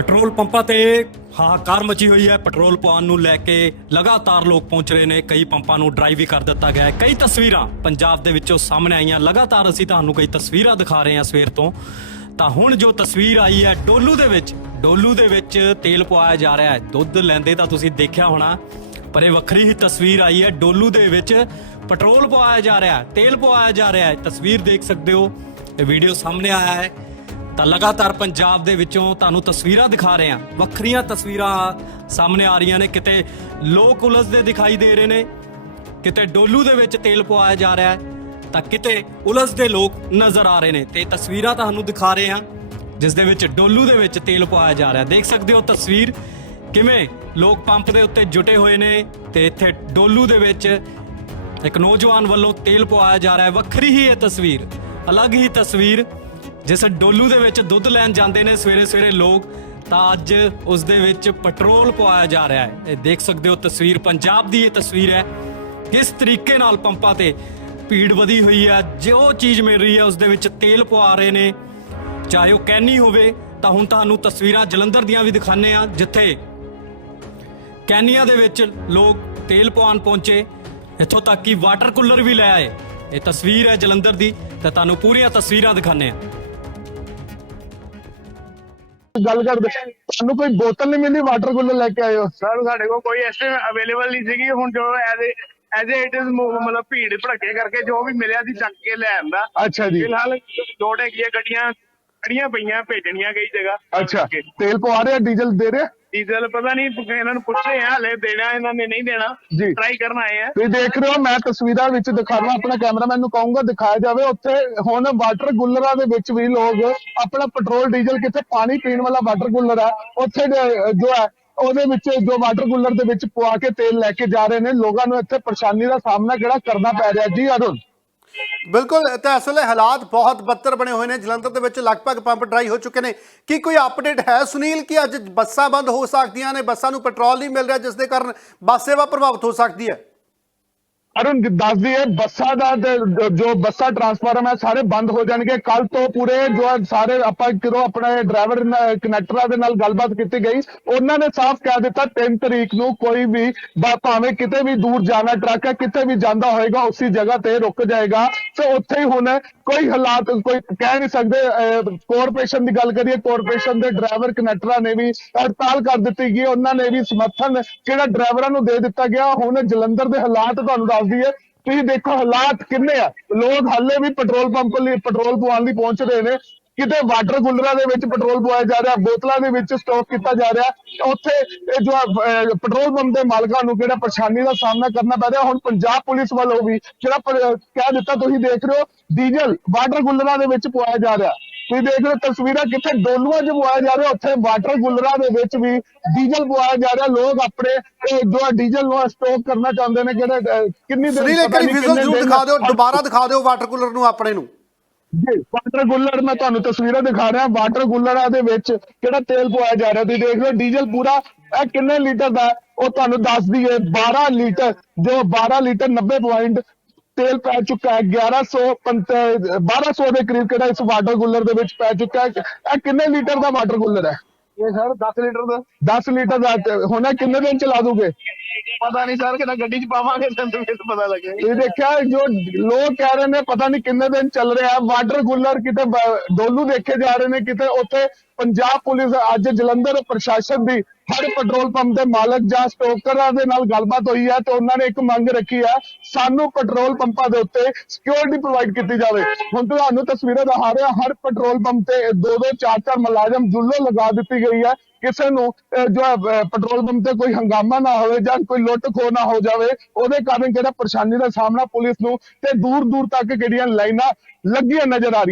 Petrol ਪੰਪਾਂ ਤੇ ਹਾਹਾਕਾਰ ਮਚੀ ਹੋਈ ਹੈ। ਪੈਟਰੋਲ ਪਾਉਣ ਨੂੰ ਲੈ ਕੇ ਲਗਾਤਾਰ ਲੋਕ ਪਹੁੰਚ ਰਹੇ ਨੇ। ਕਈ ਪੰਪਾਂ ਨੂੰ ਡਰਾਈਵ ਵੀ ਕਰ ਦਿੱਤਾ ਗਿਆ ਹੈ। ਕਈ ਤਸਵੀਰਾਂ ਪੰਜਾਬ ਦੇ ਵਿੱਚੋਂ ਸਾਹਮਣੇ ਆਈਆਂ। ਲਗਾਤਾਰ ਅਸੀਂ ਤੁਹਾਨੂੰ ਕਈ ਤਸਵੀਰਾਂ ਦਿਖਾ ਰਹੇ ਹਾਂ ਸਵੇਰ ਤੋਂ। ਤਾਂ ਹੁਣ ਜੋ ਤਸਵੀਰ ਆਈ ਹੈ ਡੋਲੂ ਦੇ ਵਿੱਚ, ਡੋਲੂ ਦੇ ਵਿੱਚ ਤੇਲ ਪਵਾਇਆ ਜਾ ਰਿਹਾ ਹੈ। ਦੁੱਧ ਲੈਂਦੇ ਤਾਂ ਤੁਸੀਂ ਦੇਖਿਆ ਹੋਣਾ, ਪਰ ਇਹ ਵੱਖਰੀ ਹੀ ਤਸਵੀਰ ਆਈ ਹੈ। ਡੋਲੂ ਦੇ ਵਿੱਚ ਪੈਟਰੋਲ ਪਵਾਇਆ ਜਾ ਰਿਹਾ ਹੈ, ਤੇਲ ਪਵਾਇਆ ਜਾ ਰਿਹਾ ਹੈ। ਤਸਵੀਰ ਦੇਖ ਸਕਦੇ ਹੋ, ਇਹ ਵੀਡੀਓ ਸਾਹਮਣੇ ਆਇਆ ਹੈ। ਤਾਂ ਲਗਾਤਾਰ ਪੰਜਾਬ ਦੇ ਵਿੱਚੋਂ ਤੁਹਾਨੂੰ ਤਸਵੀਰਾਂ ਦਿਖਾ ਰਹੇ ਹਾਂ। ਵੱਖਰੀਆਂ ਤਸਵੀਰਾਂ ਸਾਹਮਣੇ ਆ ਰਹੀਆਂ ਨੇ। ਕਿਤੇ ਲੋਕ ਉਲਝਦੇ ਦਿਖਾਈ ਦੇ ਰਹੇ ਨੇ। ਕਿਤੇ ਡੋਲੂ ਦੇ ਵਿੱਚ ਤੇਲ ਪਵਾਇਆ ਜਾ ਰਿਹਾ ਹੈ। ਤਾਂ ਕਿਤੇ ਉਲਸ ਦੇ ਲੋਕ ਨਜ਼ਰ ਆ ਰਹੇ ਨੇ। ਤੇ ਤਸਵੀਰਾਂ ਤੁਹਾਨੂੰ ਦਿਖਾ ਰਹੇ ਹਾਂ। ਜਿਸ ਦੇ ਵਿੱਚ ਡੋਲੂ ਦੇ ਵਿੱਚ ਤੇਲ ਪਵਾਇਆ ਜਾ ਰਿਹਾ ਦੇਖ ਸਕਦੇ ਹੋ ਤਸਵੀਰ ਕਿਵੇਂ ਲੋਕ ਪੰਪ ਦੇ ਉੱਤੇ ਜੁਟੇ ਹੋਏ ਨੇ। ਤੇ ਇੱਥੇ ਡੋਲੂ ਦੇ ਵਿੱਚ ਇੱਕ ਨੌਜਵਾਨ ਵੱਲੋਂ ਤੇਲ ਪਵਾਇਆ ਜਾ ਰਿਹਾ ਹੈ। ਵੱਖਰੀ ਹੀ ਇਹ ਤਸਵੀਰ, ਅਲੱਗ ਹੀ ਤਸਵੀਰ ਜਿਸ ਡੋਲੂ ਦੇ ਵਿੱਚ ਦੁੱਧ ਲੈਣ ਜਾਂਦੇ ਨੇ ਸਵੇਰੇ ਸਵੇਰੇ ਲੋਕ, ਤਾਂ ਅੱਜ ਉਸ ਦੇ ਵਿੱਚ ਪੈਟਰੋਲ ਪਵਾਇਆ ਜਾ ਰਿਹਾ ਹੈ। ਇਹ ਦੇਖ ਸਕਦੇ ਹੋ ਤਸਵੀਰ, ਪੰਜਾਬ ਦੀ ਇਹ ਤਸਵੀਰ ਹੈ। ਕਿਸ ਤਰੀਕੇ ਨਾਲ ਪੰਪਾਂ ਤੇ ਭੀੜ ਵਧੀ ਹੋਈ ਹੈ, ਜੋ ਚੀਜ਼ ਮਿਲ ਰਹੀ ਹੈ, ਉਸ ਦੇ ਵਿੱਚ ਤੇਲ ਪਵਾ ਰਹੇ ਨੇ। ਚਾਹੇ ਉਹ ਕੈਨੀ ਹੋਵੇ, ਤਾਂ ਹੁਣ ਤੁਹਾਨੂੰ ਤਸਵੀਰਾਂ ਜਲੰਧਰ ਦੀਆਂ ਵੀ ਦਿਖਾਣੇ ਆ ਜਿੱਥੇ ਕੈਨੀਆਂ ਦੇ ਵਿੱਚ ਲੋਕ ਤੇਲ ਪਵਾਉਣ ਪਹੁੰਚੇ। ਇੱਥੋਂ ਤੱਕ ਕਿ ਵਾਟਰ ਕੂਲਰ ਵੀ ਲੈ ਆਏ। ਇਹ ਤਸਵੀਰ ਹੈ ਜਲੰਧਰ ਦੀ, ਤਾਂ ਤੁਹਾਨੂੰ ਪੂਰੀਆਂ ਤਸਵੀਰਾਂ ਦਿਖਾਣੇ ਆ ਗੱਲ ਕਰਦੇ। ਤੁਹਾਨੂੰ ਕੋਈ ਬੋਤਲ ਨਹੀਂ ਮਿਲੀ ਵਾਟਰ ਕੂਲਰ ਲੈ ਕੇ ਆਇਓ। ਸਰ ਸਾਡੇ ਕੋਲ ਕੋਈ ਇਸ ਟਾਈਮ ਅਵੇਲੇਬਲ ਨਹੀਂ ਸੀਗੀ। ਹੁਣ ਜੋ ਐਜ਼ ਐਜ਼ ਇਟ ਇਜ਼ ਮਤਲਬ ਭੀੜ ਭੜਕੇ ਕਰਕੇ ਜੋ ਵੀ ਮਿਲਿਆ ਸੀ ਚੱਕ ਕੇ ਲੈ ਆਂਦਾ। ਅੱਛਾ ਜੀ। ਫਿਲਹਾਲ ਲੋਡ ਹੈਗੀਆਂ ਗੱਡੀਆਂ ਖੜੀਆਂ ਪਈਆਂ ਭੇਜਣੀਆਂ ਕਈ ਜਗ੍ਹਾ। ਅੱਛਾ। ਤੇਲ ਪਵਾ ਰਹੇ ਆ ਡੀਜ਼ਲ ਦੇ ਰਹੇ? ਡੀਜ਼ਲ ਪਤਾ ਨਹੀਂ ਇਹਨਾਂ ਨੂੰ ਪੁੱਛ ਆ ਹਲੇ ਦੇਣਾ ਇਹਨਾਂ ਨੇ ਨਹੀਂ ਦੇਣਾ। ਜੀ। ਟਰਾਈ ਕਰਨ ਆਏ ਆ। ਤੁਸੀਂ ਦੇਖ ਰਹੇ ਹੋ ਮੈਂ ਤਸਵੀਰਾਂ ਵਿੱਚ ਦਿਖਾਵਾਂ ਆਪਣਾ ਕੈਮਰਾਮੈਨ ਨੂੰ ਕਹੂੰਗਾ ਦਿਖਾਇਆ ਜਾਵੇ ਉੱਥੇ ਹੁਣ ਵਾਟਰ ਕੂਲਰਾਂ ਦੇ ਵਿੱਚ ਵੀ ਲੋਕ ਆਪਣਾ ਪੈਟਰੋਲ ਡੀਜ਼ਲ ਕਿਤੇ ਪਾਣੀ ਪੀਣ ਵਾਲਾ ਵਾਟਰ ਕੂਲਰ ਹੈ ਉੱਥੇ ਦੇ- ਜੋ ਹੈ ਉਹਦੇ ਵਿੱਚ ਜੋ ਵਾਟਰ ਕੂਲਰ ਦੇ ਵਿੱਚ ਪਵਾ ਕੇ ਤੇਲ ਲੈ ਕੇ ਜਾ ਰਹੇ ਨੇ ਲੋਕਾਂ ਨੂੰ ਇੱਥੇ ਪਰੇਸ਼ਾਨੀ ਦਾ ਸਾਹਮਣਾ ਕਿਹੜਾ ਕਰਨਾ ਪੈ ਰਿਹਾ ਜੀ ਅਰੁਣ? ਬਿਲਕੁਲ, ਤਾਂ ਇਸ ਵੇਲੇ ਹਾਲਾਤ ਬਹੁਤ ਬੱਤਰ ਬਣੇ ਹੋਏ ਨੇ। ਜਲੰਧਰ ਦੇ ਵਿੱਚ ਲਗਭਗ ਪੰਪ ਡਰਾਈ ਹੋ ਚੁੱਕੇ ਨੇ। ਕੀ ਕੋਈ ਅਪਡੇਟ ਹੈ ਸੁਨੀਲ, ਕਿ ਅੱਜ ਬੱਸਾਂ ਬੰਦ ਹੋ ਸਕਦੀਆਂ ਨੇ? ਬੱਸਾਂ ਨੂੰ ਪੈਟਰੋਲ ਨਹੀਂ ਮਿਲ ਰਿਹਾ, ਜਿਸ ਦੇ ਕਾਰਨ ਬੱਸ ਸੇਵਾ ਪ੍ਰਭਾਵਿਤ ਹੋ ਸਕਦੀ ਹੈ? ਅਰੁਣ, ਦੱਸ ਦਈਏ, ਬੱਸਾਂ ਦਾ ਤੇ ਜੋ ਬੱਸਾਂ ਟਰਾਂਸਫਾਰਮ ਹੈ ਸਾਰੇ ਬੰਦ ਹੋ ਜਾਣਗੇ। ਕੱਲ ਤੋਂ ਪੂਰੇ ਜੋ ਹੈ ਸਾਰੇ ਆਪਾਂ ਕਿਰੋ ਆਪਣੇ ਡਰਾਈਵਰ ਕਨੈਕਟਰਾਂ ਦੇ ਨਾਲ ਗੱਲਬਾਤ ਕੀਤੀ ਗਈ, ਉਹਨਾਂ ਨੇ ਸਾਫ਼ ਕਹਿ ਦਿੱਤਾ 3 ਤਰੀਕ ਨੂੰ ਕੋਈ ਵੀ ਭਾਵੇਂ ਕਿਤੇ ਵੀ ਦੂਰ ਜਾਣਾ ਟਰੱਕ ਹੈ, ਕਿਤੇ ਵੀ ਜਾਂਦਾ ਹੋਏਗਾ, ਉਸੇ ਜਗ੍ਹਾ ਤੇ ਰੁਕ ਜਾਏਗਾ। ਤੇ ਉੱਥੇ ਹੀ ਹੁਣ ਕੋਈ ਹਾਲਾਤ, ਕੋਈ ਕਹਿ ਨਹੀਂ ਸਕਦੇ ਕਾਰਪੋਰੇਸ਼ਨ ਦੀ ਗੱਲ ਕਰੀਏ ਕਾਰਪੋਰੇਸ਼ਨ ਦੇ ਡਰਾਈਵਰ ਕਨੈਕਟਰਾਂ ਨੇ ਵੀ ਹੜਤਾਲ ਕਰ ਦਿੱਤੀ ਗਈ ਉਹਨਾਂ ਨੇ ਵੀ ਸਮਰਥਨ ਜਿਹੜਾ ਡਰਾਈਵਰਾਂ ਨੂੰ ਦੇ ਦਿੱਤਾ ਗਿਆ, ਹੁਣ ਜਲੰਧਰ ਦੇ ਹਾਲਾਤ ਤੁਹਾਨੂੰ ਦੱਸ ਦਈਏ ਤੁਸੀਂ ਦੇਖੋ ਹਾਲਾਤ ਕਿੰਨੇ ਆ। ਲੋਕ ਹਾਲੇ ਵੀ ਪੈਟਰੋਲ ਪੰਪ ਲਈ, ਪੈਟਰੋਲ ਪਵਾਉਣ ਲਈ ਪਹੁੰਚ ਰਹੇ ਨੇ। ਕਿਤੇ ਵਾਟਰ ਕੂਲਰਾਂ ਦੇ ਵਿੱਚ ਪੈਟਰੋਲ ਪਵਾਇਆ ਜਾ ਰਿਹਾ, ਬੋਤਲਾਂ ਦੇ ਵਿੱਚ ਸਟਾਕ ਕੀਤਾ ਜਾ ਰਿਹਾ ਉੱਥੇ ਇਹ ਜੋ ਪੈਟਰੋਲ ਪੰਪ ਦੇ ਮਾਲਕਾਂ ਨੂੰ ਕਿਹੜਾ ਪਰੇਸ਼ਾਨੀ ਦਾ ਸਾਹਮਣਾ ਕਰਨਾ ਪੈ ਰਿਹਾ। ਹੁਣ ਪੰਜਾਬ ਪੁਲਿਸ ਵੱਲੋਂ ਵੀ ਜਿਹੜਾ ਕਹਿ ਦਿੱਤਾ, ਤੁਸੀਂ ਦੇਖ ਰਹੇ ਹੋ, ਡੀਜ਼ਲ ਵਾਟਰ ਕੂਲਰਾਂ ਦੇ ਵਿੱਚ ਪਵਾਇਆ ਜਾ ਰਿਹਾ। ਤੁਸੀਂ ਦੇਖ ਰਹੇ ਹੋ ਤਸਵੀਰਾਂ ਕਿੱਥੇ ਡੋਲੂਆਂ 'ਚ ਪਵਾਇਆ ਜਾ ਰਿਹਾ ਉੱਥੇ ਵਾਟਰ ਕੂਲਰਾਂ ਦੇ ਵਿੱਚ ਵੀ ਡੀਜ਼ਲ ਪਵਾਇਆ ਜਾ ਰਿਹਾ ਲੋਕ ਆਪਣੇ ਇਹ ਜੋ ਡੀਜ਼ਲ ਨੂੰ ਸਟਾਕ ਕਰਨਾ ਚਾਹੁੰਦੇ ਨੇ ਕਿਹੜੇ ਕਿੰਨੀ ਦੇਰ ਸੁਨੀਲ ਇੱਕ ਵਾਰੀ ਵਿਜ਼ੂਅਲ ਦਿਖਾ ਦਿਓ ਦੁਬਾਰਾ ਦਿਖਾ ਦਿਓ ਵਾਟਰ ਕੂਲਰ ਨੂੰ ਆਪਣੇ ਨੂੰ ਜੀ ਵਾਟਰ ਕੂਲਰ ਮੈਂ ਤੁਹਾਨੂੰ ਤਸਵੀਰਾਂ ਦਿਖਾ ਰਿਹਾ ਵਾਟਰ ਕੂਲਰਾਂ ਦੇ ਵਿੱਚ ਕਿਹੜਾ ਤੇਲ ਪਵਾਇਆ ਜਾ ਰਿਹਾ ਤੁਸੀਂ ਦੇਖ ਲਓ ਡੀਜ਼ਲ ਪੂਰਾ ਇਹ ਕਿੰਨੇ ਲੀਟਰ ਦਾ? ਉਹ ਤੁਹਾਨੂੰ ਦੱਸ ਦਈਏ 12 ਲੀਟਰ ਜੋ 12 ਲੀਟਰ 90 ਪੁਆਇੰਟ ਤੇਲ ਪੈ ਚੁੱਕਾ ਹੈ 1100 ਪੰਤ- 1200 ਦੇ ਕਰੀਬ ਕਿਹੜਾ ਇਸ ਵਾਟਰ ਕੂਲਰ ਦੇ ਵਿੱਚ ਪੈ ਚੁੱਕਾ ਹੈ। ਇਹ ਕਿੰਨੇ ਲੀਟਰ ਦਾ ਵਾਟਰ ਕੂਲਰ ਹੈ? ਇਹ ਸਰ 10 ਲੀਟਰ ਦਾ। 10 ਲੀਟਰ ਦਾ ਤੇ ਹੁਣ ਇਹ ਕਿੰਨੇ ਦਿਨ ਚਲਾ ਦੂਗੇ? ਪਤਾ ਨਹੀਂ ਸਰ ਕਿਹਦਾ ਗੱਡੀ 'ਚ ਪਾਵਾਂਗੇ ਤੁਹਾਨੂੰ ਫਿਰ ਪਤਾ ਲੱਗੇ ਇਹ ਦੇਖਿਆ ਜੋ ਲੋਕ ਕਹਿ ਰਹੇ ਨੇ ਪਤਾ ਨਹੀਂ ਕਿੰਨੇ ਦਿਨ ਚੱਲ ਰਿਹਾ। ਵਾਟਰ ਕੂਲਰ ਕਿਤੇ ਬ- ਡੋਲੂ ਦੇਖੇ ਜਾ ਰਹੇ ਨੇ ਕਿਤੇ ਉੱਥੇ ਪੰਜਾਬ ਪੁਲਿਸ ਅੱਜ ਜਲੰਧਰ ਪ੍ਰਸ਼ਾਸਨ ਦੀ ਹਰ ਪੈਟਰੋਲ ਪੰਪ ਦੇ ਮਾਲਕ ਜਾਂ ਸਟੋਕਰਾਂ ਦੇ ਨਾਲ ਗੱਲਬਾਤ ਹੋਈ ਹੈ ਤੇ ਉਹਨਾਂ ਨੇ ਇੱਕ ਮੰਗ ਰੱਖੀ ਹੈ, ਸਾਨੂੰ ਪੈਟਰੋਲ ਪੰਪਾਂ ਦੇ ਉੱਤੇ ਸਿਕਿਉਰਿਟੀ ਪ੍ਰੋਵਾਈਡ ਕੀਤੀ ਜਾਵੇ। ਹੁਣ ਤੁਹਾਨੂੰ ਤਸਵੀਰਾਂ ਦਿਖਾ ਰਿਹਾ ਹਰ ਪੈਟਰੋਲ ਪੰਪ ਤੇ ਦੋ ਦੋ, ਚਾਰ ਚਾਰ ਮੁਲਾਜ਼ਮ ਜੁੱਲੋ ਲਗਾ ਦਿੱਤੀ ਗਈ ਹੈ। ਕਿਸੇ ਨੂੰ ਜੋ ਪੈਟਰੋਲ ਪੰਪ ਤੇ ਕੋਈ ਹੰਗਾਮਾ ਨਾ ਹੋਵੇ ਜਾਂ ਕੋਈ ਲੁੱਟ ਖੋਹ ਨਾ ਹੋ ਜਾਵੇ, ਉਹਦੇ ਕਾਰਨ ਜਿਹੜਾ ਪਰੇਸ਼ਾਨੀ ਦਾ ਸਾਹਮਣਾ ਪੁਲਿਸ ਨੂੰ ਤੇ ਦੂਰ ਦੂਰ ਤੱਕ ਜਿਹੜੀਆਂ ਲਾਈਨਾਂ ਲੱਗੀਆਂ ਨਜ਼ਰ ਆ ਰਹੀਆਂ।